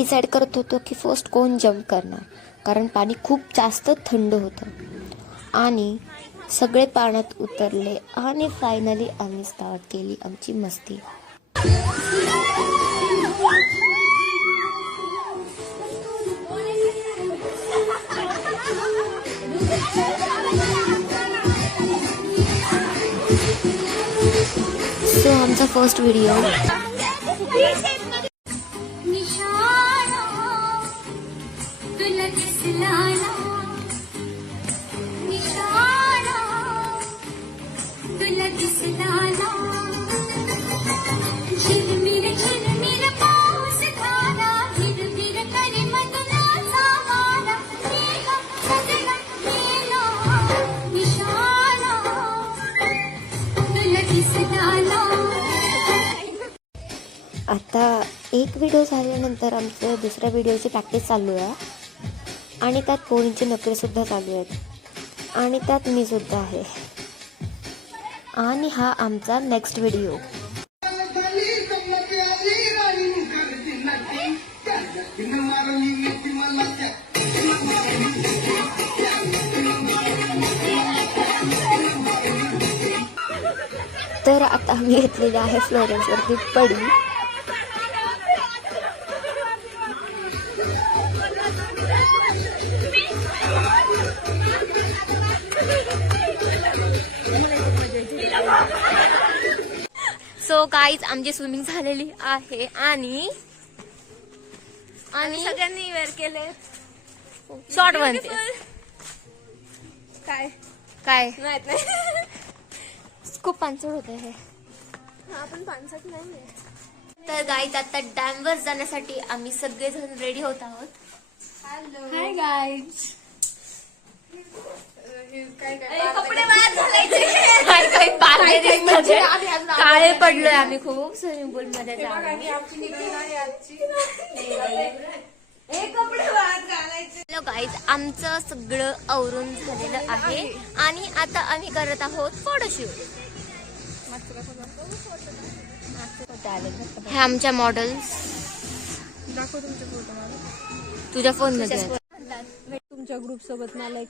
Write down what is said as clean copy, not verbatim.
Decide करत होतो की फर्स्ट कोण जंप करणार, कारण पाणी खूप जास्त थंड होतं आणि सगळे पाण्यात उतरले आणि फायनली आम्ही स्टार्ट केली आमची मस्ती. सो आमचा फर्स्ट व्हिडिओ. आता एक व्हिडिओ झाल्यानंतर आमचं दुसऱ्या व्हिडिओची प्रॅक्टिस चालू आहे आणि त्यात पोरींचे नखरेसुद्धा चालू आहेत आणि त्यात मी सुद्धा आहे. आणि हा आमचा नेक्स्ट व्हिडिओ. तर आता आम्ही घेतलेली आहे फ्लोरेन्सवरती पडी. सो गाईज आमची स्विमिंग झालेली आहे आणि सगळ्यांनी वेअर केले शॉर्ट बनते. काय काय माहित नाही. खूप पाणसट होत आहे. आपण पानसट नाहीये. तर गाईज आता डॅम वर जाण्यासाठी आम्ही सगळेजण रेडी होत आहोत. Hi guys. कपडे बाद घालायचे. काळे पडलोय आम्ही खूप स्विमिंग पूल मध्ये जाऊन. हॅलो गाईज, आमचं सगळं आवरून झालेलं आहे आणि आता आम्ही करत आहोत फोटोशूट. हे आमच्या मॉडेल्स. दाखव तुमचे फोटो मला. तुझ्या फोन मध्ये तुमच्या ग्रुप सोबत मला एक